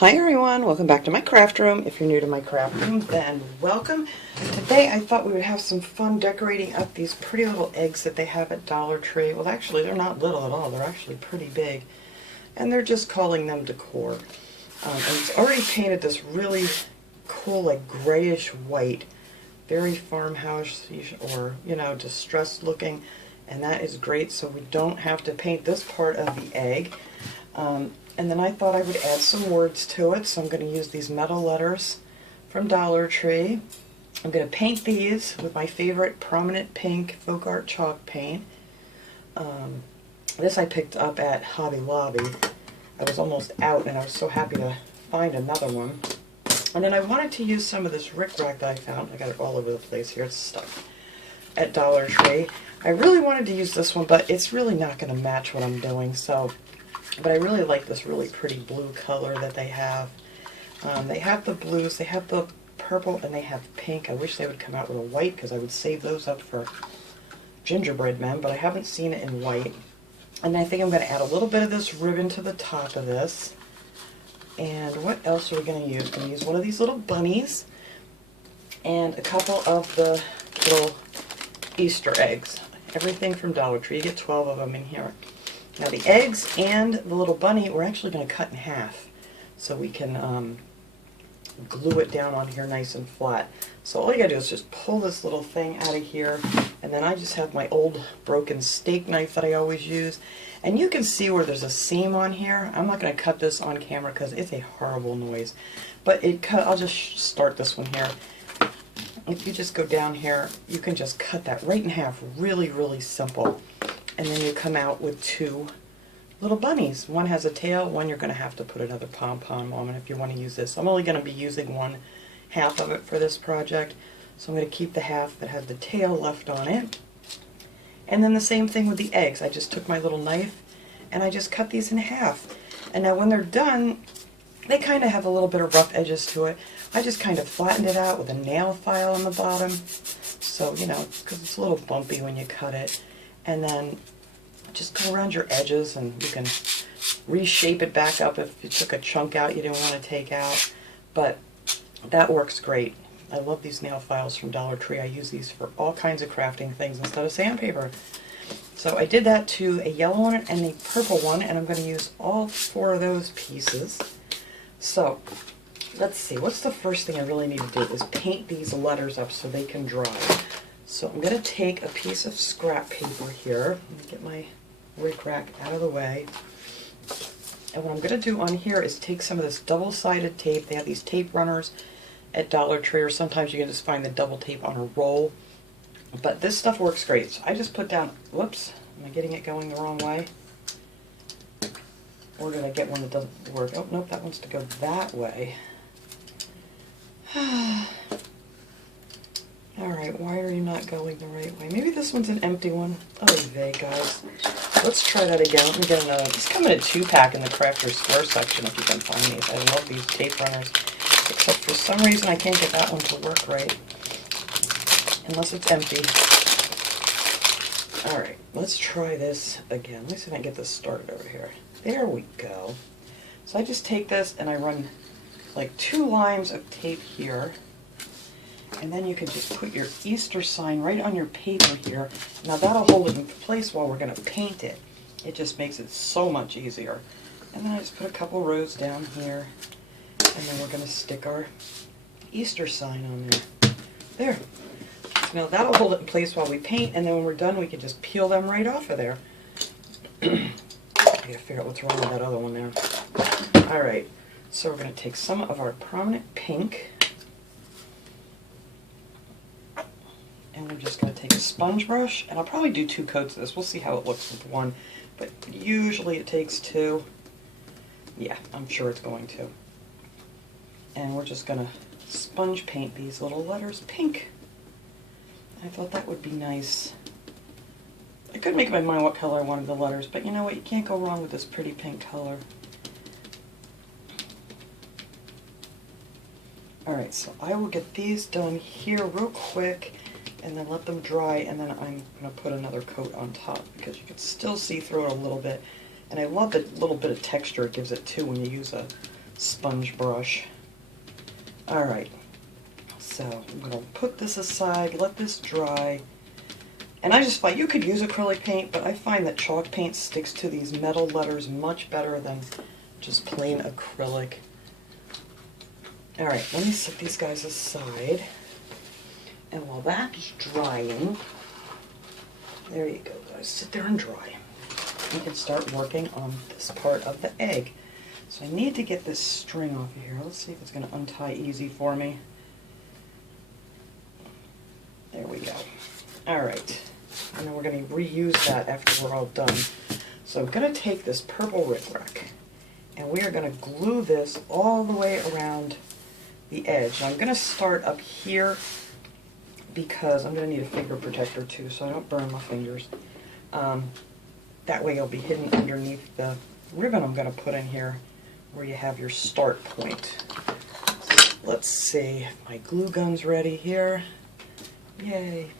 Hi everyone, welcome back to my craft room. If you're new to my craft room, then welcome. Today I thought we would have some fun decorating up these pretty little eggs that they have at Dollar Tree. Well, actually they're not little at all, they're actually pretty big. And they're just calling them Decor. And it's already painted this really cool, like grayish white, very farmhouse or, distressed looking. And that is great, so we don't have to paint this part of the egg. And then I thought I would add some words to it, so I'm going to use these metal letters from Dollar Tree. I'm going to paint these with my favorite prominent pink folk art chalk paint. This I picked up at Hobby Lobby. I was almost out and I was so happy to find another one. And then I wanted to use some of this rickrack that I found. I got it all over the place here, it's stuck, at Dollar Tree. I really wanted to use this one, but it's really not going to match what I'm doing, but I really like this really pretty blue color that they have. They have the blues, they have the purple, and they have pink. I wish they would come out with a white because I would save those up for gingerbread men, but I haven't seen it in white. And I think I'm going to add a little bit of this ribbon to the top of this. And what else are we going to use? I'm going to use one of these little bunnies and a couple of the little Easter eggs. Everything from Dollar Tree. You get 12 of them in here. Now the eggs and the little bunny we're actually going to cut in half so we can glue it down on here nice and flat. So all you gotta do is just pull this little thing out of here, and then I just have my old broken steak knife that I always use. And you can see where there's a seam on here. I'm not going to cut this on camera because it's a horrible noise. But I'll just start this one here. If you just go down here, you can just cut that right in half. Really, really simple. And then you come out with two little bunnies. One has a tail, one you're going to have to put another pom-pom on if you want to use this. I'm only going to be using one half of it for this project, so I'm going to keep the half that has the tail left on it. And then the same thing with the eggs. I just took my little knife and I just cut these in half. And now when they're done, they kind of have a little bit of rough edges to it. I just kind of flattened it out with a nail file on the bottom, so, because it's a little bumpy when you cut it. And then just go around your edges and you can reshape it back up if you took a chunk out you didn't want to take out. But that works great. I love these nail files from Dollar Tree. I use these for all kinds of crafting things instead of sandpaper. So I did that to a yellow one and a purple one, and I'm going to use all 4 of those pieces. So let's see, what's the first thing I really need to do is paint these letters up so they can dry. So I'm going to take a piece of scrap paper here. Let me get my rickrack out of the way. And what I'm going to do on here is take some of this double-sided tape. They have these tape runners at Dollar Tree, or sometimes you can just find the double tape on a roll. But this stuff works great. So I just put down, whoops, am I getting it going the wrong way? Or did I get one that doesn't work? Oh, nope, that wants to go that way. Alright, why are you not going the right way? Maybe this one's an empty one. Oh, vey, guys. Let's try that again. Let me get another. These come in a 2-pack in the Crafter's Store section if you can find these. I love these tape runners. Except for some reason I can't get that one to work right. Unless it's empty. Alright, let's try this again. Let me see if I can get this started over here. There we go. So I just take this and I run like 2 lines of tape here. And then you can just put your Easter sign right on your paper here. Now that'll hold it in place while we're going to paint it. It just makes it so much easier. And then I just put a couple rows down here. And then we're going to stick our Easter sign on there. There. Now that'll hold it in place while we paint, and then when we're done we can just peel them right off of there. I gotta figure out what's wrong with that other one there. Alright, so we're going to take some of our prominent pink. And we're just going to take a sponge brush, and I'll probably do 2 coats of this. We'll see how it looks with one, but usually it takes 2. Yeah, I'm sure it's going to. And we're just going to sponge paint these little letters pink. I thought that would be nice. I could make up my mind what color I wanted the letters, but you know what? You can't go wrong with this pretty pink color. Alright, so I will get these done here real quick and then let them dry, and then I'm going to put another coat on top because you can still see through it a little bit. And I love the little bit of texture it gives it too when you use a sponge brush. Alright, so I'm going to put this aside, let this dry. And I just find, you could use acrylic paint, but I find that chalk paint sticks to these metal letters much better than just plain acrylic. Alright, let me set these guys aside. And while that's drying, there you go guys, sit there and dry. We can start working on this part of the egg. So I need to get this string off of here. Let's see if it's going to untie easy for me. There we go. Alright, and then we're going to reuse that after we're all done. So I'm going to take this purple rickrack, and we are going to glue this all the way around the edge. Now I'm going to start up here because I'm going to need a finger protector too, so I don't burn my fingers. That way it'll be hidden underneath the ribbon I'm going to put in here where you have your start point. Let's see, my glue gun's ready here. Yay.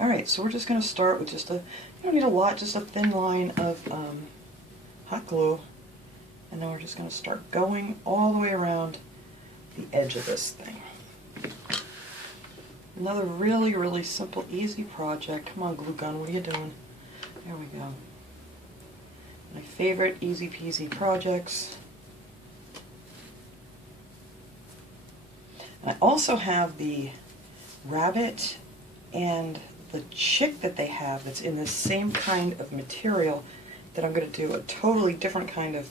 Alright, so we're just going to start with just a, you don't need a lot, just a thin line of hot glue. And then we're just going to start going all the way around the edge of this thing. Another really, really simple, easy project. Come on, glue gun, what are you doing? There we go. My favorite easy peasy projects. I also have the rabbit and the chick that they have that's in the same kind of material that I'm going to do a totally different kind of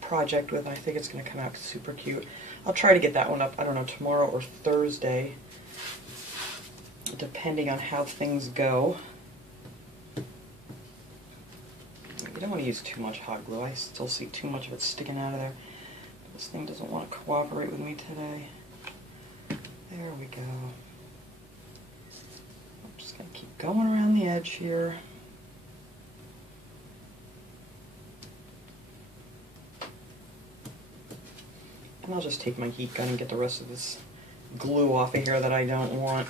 project with. I think it's going to come out super cute. I'll try to get that one up, I don't know, tomorrow or Thursday, depending on how things go. You don't want to use too much hot glue. I still see too much of it sticking out of there. This thing doesn't want to cooperate with me today. There we go. I'm just going to keep going around the edge here. And I'll just take my heat gun and get the rest of this glue off of here that I don't want.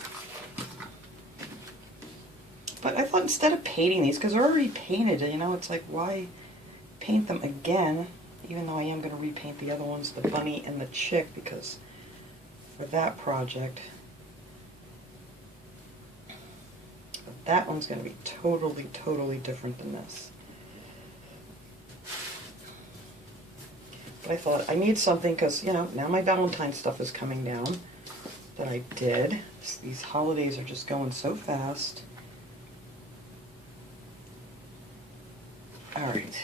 But I thought instead of painting these, because they're already painted, you know, it's like, why paint them again? Even though I am going to repaint the other ones, the bunny and the chick, because for that project, that one's going to be totally, totally different than this. But I thought I need something because, you know, now my Valentine's stuff is coming down that I did. These holidays are just going so fast. Alright.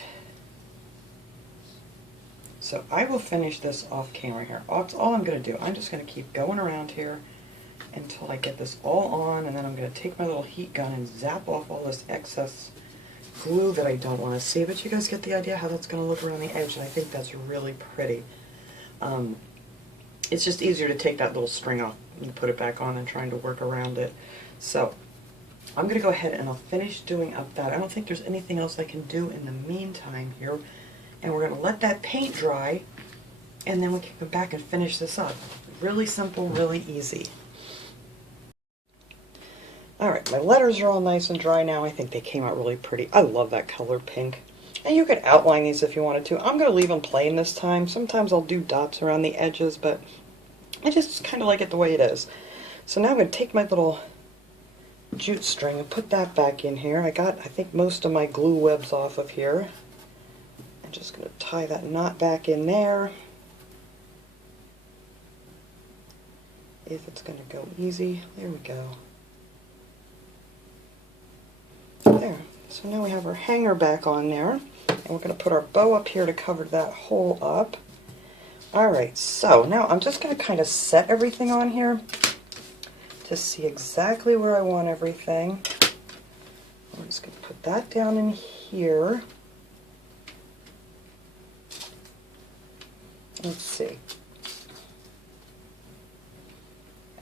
So I will finish this off camera here. That's all I'm going to do. I'm just going to keep going around here until I get this all on, and then I'm going to take my little heat gun and zap off all this excess glue that I don't want to see. But you guys get the idea how that's going to look around the edge, and I think that's really pretty. It's just easier to take that little string off and put it back on than trying to work around it. So I'm going to go ahead and I'll finish doing up that. I don't think there's anything else I can do in the meantime here. And we're going to let that paint dry, and then we can come back and finish this up. Really simple, really easy. Alright, my letters are all nice and dry now. I think they came out really pretty. I love that color pink. And you could outline these if you wanted to. I'm going to leave them plain this time. Sometimes I'll do dots around the edges, but I just kind of like it the way it is. So now I'm going to take my little jute string and put that back in here. I got, I think, most of my glue webs off of here. I'm just going to tie that knot back in there. If it's going to go easy. There we go. There. So now we have our hanger back on there. And we're going to put our bow up here to cover that hole up. Alright, so now I'm just going to kind of set everything on here to see exactly where I want everything. I'm just going to put that down in here. Let's see.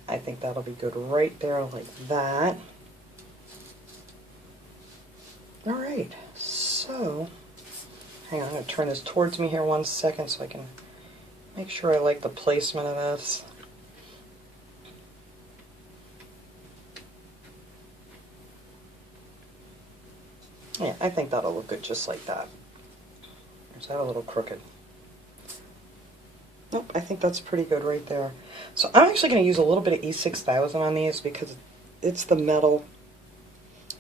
I think that'll be good right there like that. Alright, so hang on, I'm going to turn this towards me here 1 second so I can make sure I like the placement of this. Yeah, I think that'll look good just like that. Is that a little crooked? I think that's pretty good right there. So I'm actually going to use a little bit of E6000 on these because it's the metal,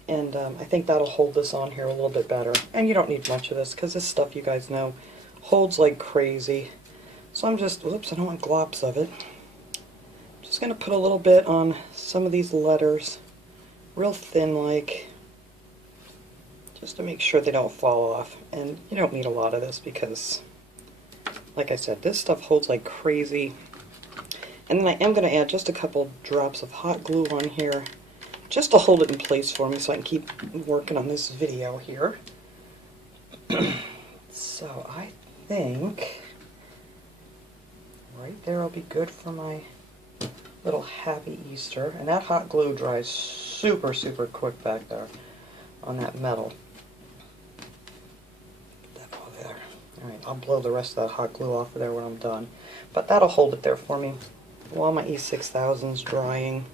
and I think that'll hold this on here a little bit better. And you don't need much of this because this stuff, you guys know, holds like crazy. So I'm just, whoops, I don't want glops of it. Just going to put a little bit on some of these letters, real thin like, just to make sure they don't fall off. And you don't need a lot of this because, like I said, this stuff holds like crazy. And then I am going to add just a couple drops of hot glue on here, just to hold it in place for me so I can keep working on this video here. So I think right there will be good for my little happy Easter. And that hot glue dries super, super quick back there on that metal. Put that all there. Alright, I'll blow the rest of that hot glue off of there when I'm done. But that'll hold it there for me while my E6000's drying.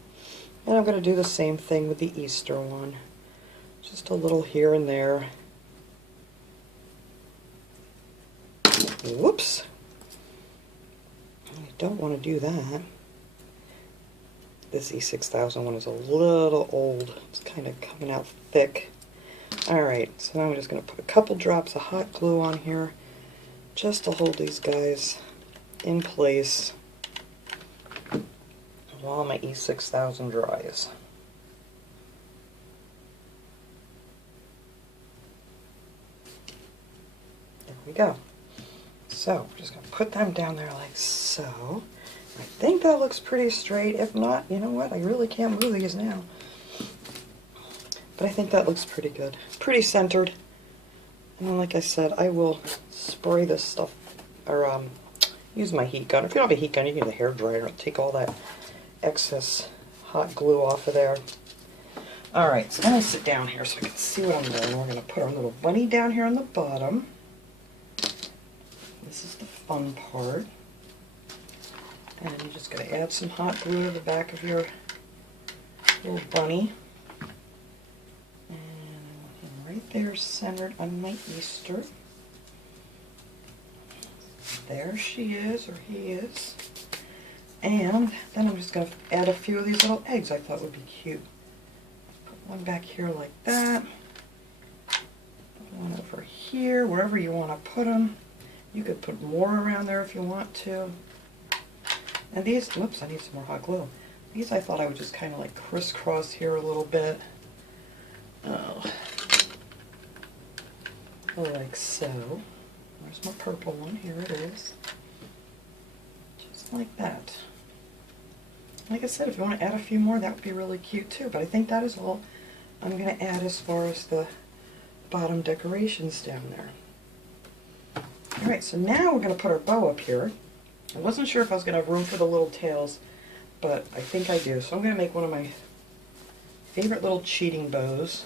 And I'm going to do the same thing with the Easter one. Just a little here and there. Whoops! I don't want to do that. This E6000 one is a little old. It's kind of coming out thick. Alright, so now I'm just going to put a couple drops of hot glue on here just to hold these guys in place while my E6000 dries. There we go. So, I'm just going to put them down there like so. I think that looks pretty straight. If not, you know what? I really can't move these now. But I think that looks pretty good. Pretty centered. And then, like I said, I will spray this stuff, or use my heat gun. If you don't have a heat gun, you can use a hair dryer. It'll take all that excess hot glue off of there. Alright, so I'm going to sit down here so I can see what I'm doing. We're going to put our little bunny down here on the bottom. This is the fun part. And you're just going to add some hot glue to the back of your little bunny. And I want him right there centered on my Easter. There she is, or he is. And then I'm just going to add a few of these little eggs I thought would be cute. Put one back here like that. Put one over here, wherever you want to put them. You could put more around there if you want to. And these, whoops, I need some more hot glue. These I thought I would just kind of like crisscross here a little bit. Oh. Like so. There's my purple one, here it is. Just like that. Like I said, if you want to add a few more, that would be really cute too. But I think that is all I'm going to add as far as the bottom decorations down there. Alright, so now we're going to put our bow up here. I wasn't sure if I was going to have room for the little tails, but I think I do. So I'm going to make one of my favorite little cheating bows.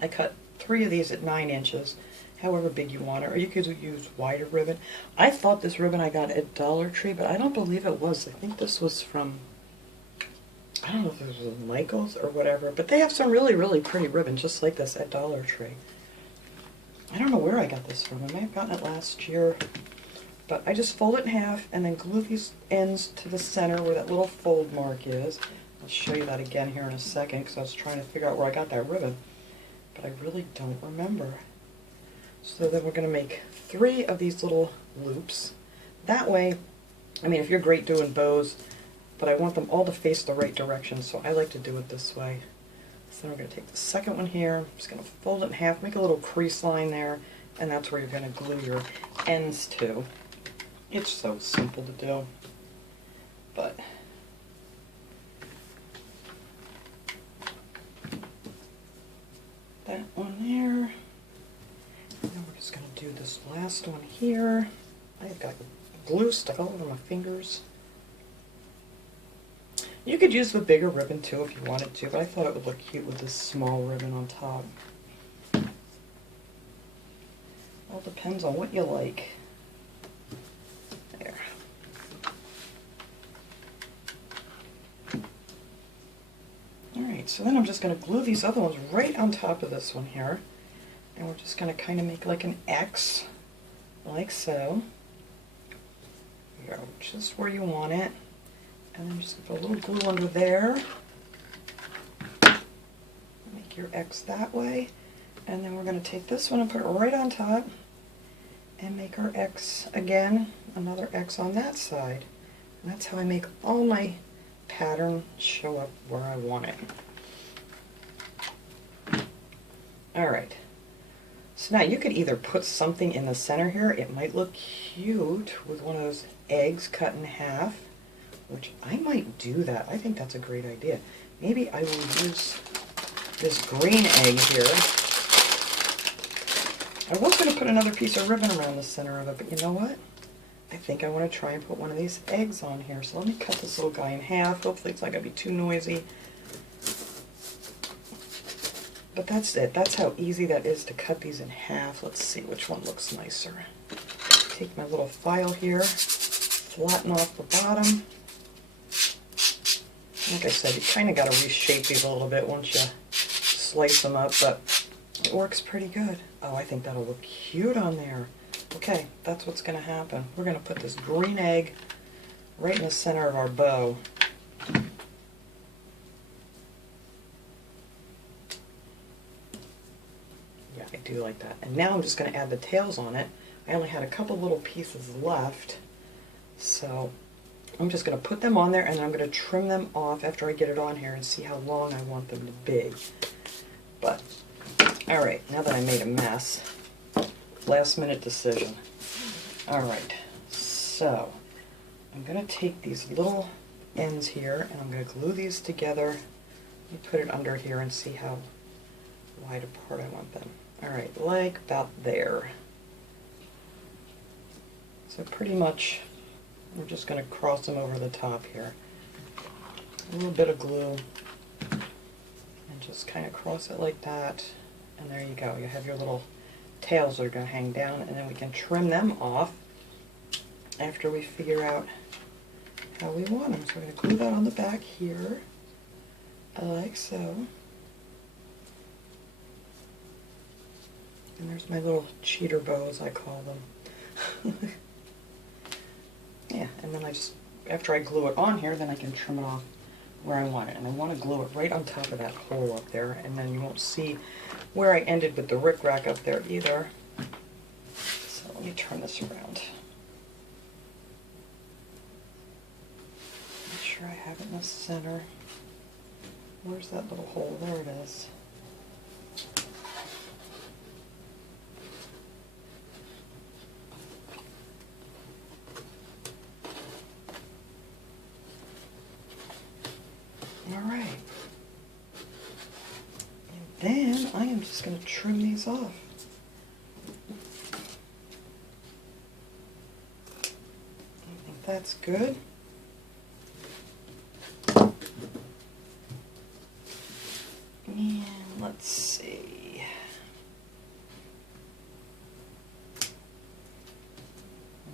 I cut 3 of these at 9 inches, however big you want it, or you could use wider ribbon. I thought this ribbon I got at Dollar Tree, but I don't believe it was. I think this was from, I don't know if it was Michael's or whatever, but they have some really, really pretty ribbon just like this at Dollar Tree. I don't know where I got this from. I may have gotten it last year. But I just fold it in half and then glue these ends to the center where that little fold mark is. I'll show you that again here in a second because I was trying to figure out where I got that ribbon. But I really don't remember. So then we're going to make 3 of these little loops. That way, I mean, if you're great doing bows, but I want them all to face the right direction, so I like to do it this way. So then we're going to take the second one here, I'm just going to fold it in half, make a little crease line there, and that's where you're going to glue your ends to. It's so simple to do, but that one there. And then we're just going to do this last one here. I've got glue stuck all over my fingers. You could use the bigger ribbon too if you wanted to, but I thought it would look cute with this small ribbon on top. All depends on what you like. There. Alright, so then I'm just going to glue these other ones right on top of this one here. And we're just going to kind of make like an X, like so. you go, just where you want it. And then just put a little glue under there. Make your X that way. And then we're going to take this one and put it right on top and make our X again, another X on that side. And that's how I make all my pattern show up where I want it. Alright, so now you could either put something in the center here. It might look cute with one of those eggs cut in half, which I might do that. I think that's a great idea. Maybe I will use this green egg here. I was going to put another piece of ribbon around the center of it, but you know what? I think I want to try and put one of these eggs on here. So let me cut this little guy in half. Hopefully it's not going to be too noisy. But that's it. That's how easy that is to cut these in half. Let's see which one looks nicer. Take my little file here, flatten off the bottom. Like I said, you kind of got to reshape these a little bit once you slice them up, but it works pretty good. Oh, I think that'll look cute on there. Okay, that's what's going to happen. We're going to put this green egg right in the center of our bow. Yeah, I do like that. And now I'm just going to add the tails on it. I only had a couple little pieces left, so I'm just going to put them on there, and then I'm going to trim them off after I get it on here and see how long I want them to be. But, alright, now that I made a mess, last minute decision. Alright, so I'm going to take these little ends here and I'm going to glue these together. Let me put it under here and see how wide apart I want them. Alright, like about there. So pretty much we're just going to cross them over the top here. A little bit of glue and just kind of cross it like that. And there you go. You have your little tails that are going to hang down, and then we can trim them off after we figure out how we want them. So we're going to glue that on the back here, like so. And there's my little cheater bows, I call them. Yeah, and then I just, after I glue it on here, then I can trim it off where I want it. And I want to glue it right on top of that hole up there, and then you won't see where I ended with the rickrack up there either. So let me turn this around. Make sure I have it in the center. Where's that little hole? There it is. Alright. And then I am just going to trim these off. I think that's good. And let's see.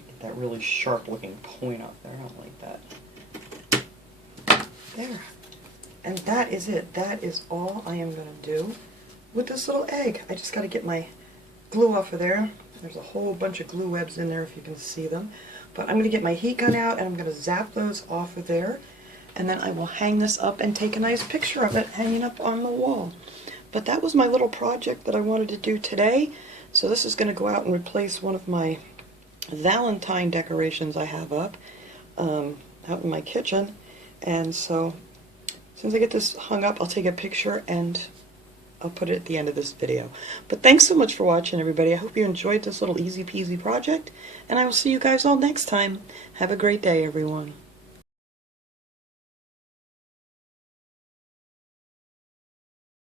Get that really sharp looking point up there. I don't like that. There. And that is it. That is all I am going to do with this little egg. I just got to get my glue off of there. There's a whole bunch of glue webs in there if you can see them. But I'm going to get my heat gun out and I'm going to zap those off of there. And then I will hang this up and take a nice picture of it hanging up on the wall. But that was my little project that I wanted to do today. So this is going to go out and replace one of my Valentine decorations I have up out in my kitchen. And so as soon as I get this hung up, I'll take a picture and I'll put it at the end of this video. But thanks so much for watching, everybody. I hope you enjoyed this little easy peasy project, and I will see you guys all next time. Have a great day, everyone.